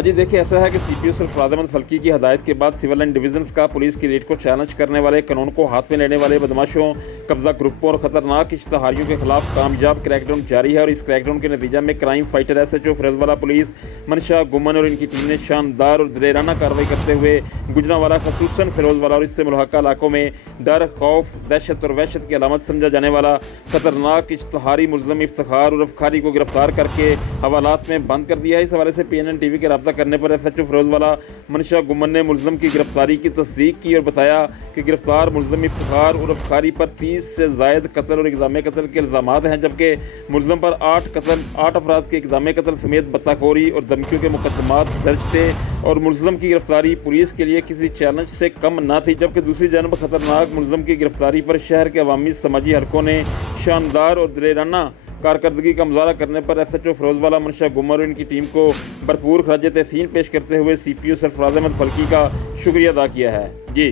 हाँ जी, देखिए ऐसा है कि सीपीओ सरफराज अहमद फल्की की हदायत के बाद सिविल लाइन डिवीजन्स का पुलिस की रेड को चैलेंज करने वाले, कानून को हाथ में लेने वाले बदमाशों, कब्जा ग्रुपों और खतरनाक इश्तहारियों के खिलाफ कामयाब क्रैकडाउन जारी है। और इस क्रैकडाउन के नतीजा में crime fighter SHO Firozwala police मनशा गुमन और इनकी टीम ने शानदार और दलेराना कार्रवाई करते हुए गुजरांवाला खसूसन फिरोजवाला और इससे मुल्हका इलाकों में डर, खौफ, दहशत और वहशत की अलामत समझा जाने वाला खतरनाक इश्तहारी मुलजम इफ्तिखार और अफखारी को गिरफ्तार करके हवालात में बंद कर दिया है। इस हवाले से PNN TV के रब्ता करने पर एसएचओ फिरोजवाला मनशा गुमन ने मुलजम की गिरफ्तारी की तस्दीक की और बताया कि गिरफ्तार मुलजम इफ्तिखार और अफखारी पर 30 से ज़ायद कत्ल और इक़दाम कत्ल के इल्ज़ामात हैं, जबकि मुलजम पर 8 अफराद के इक़दाम कत्ल समेत बत्ताखोरी और धमकियों के मुकदमात दर्ज थे। और मुलजम की गिरफ्तारी पुलिस के लिए किसी चैलेंज से कम न थी, जबकि दूसरी जानब खतरनाक मुलजम की गिरफ्तारी पर शहर के अवामी समाजी हलकों ने शानदार और दलेराना कारकर्दगी का मुजाहरा करने पर एसएचओ फिरोजवाला मनशा गुमर और इनकी टीम को भरपूर खराज तहसीन पेश करते हुए सीपीओ सरफराज अहमद फल्की का शुक्रिया अदा किया है। जी।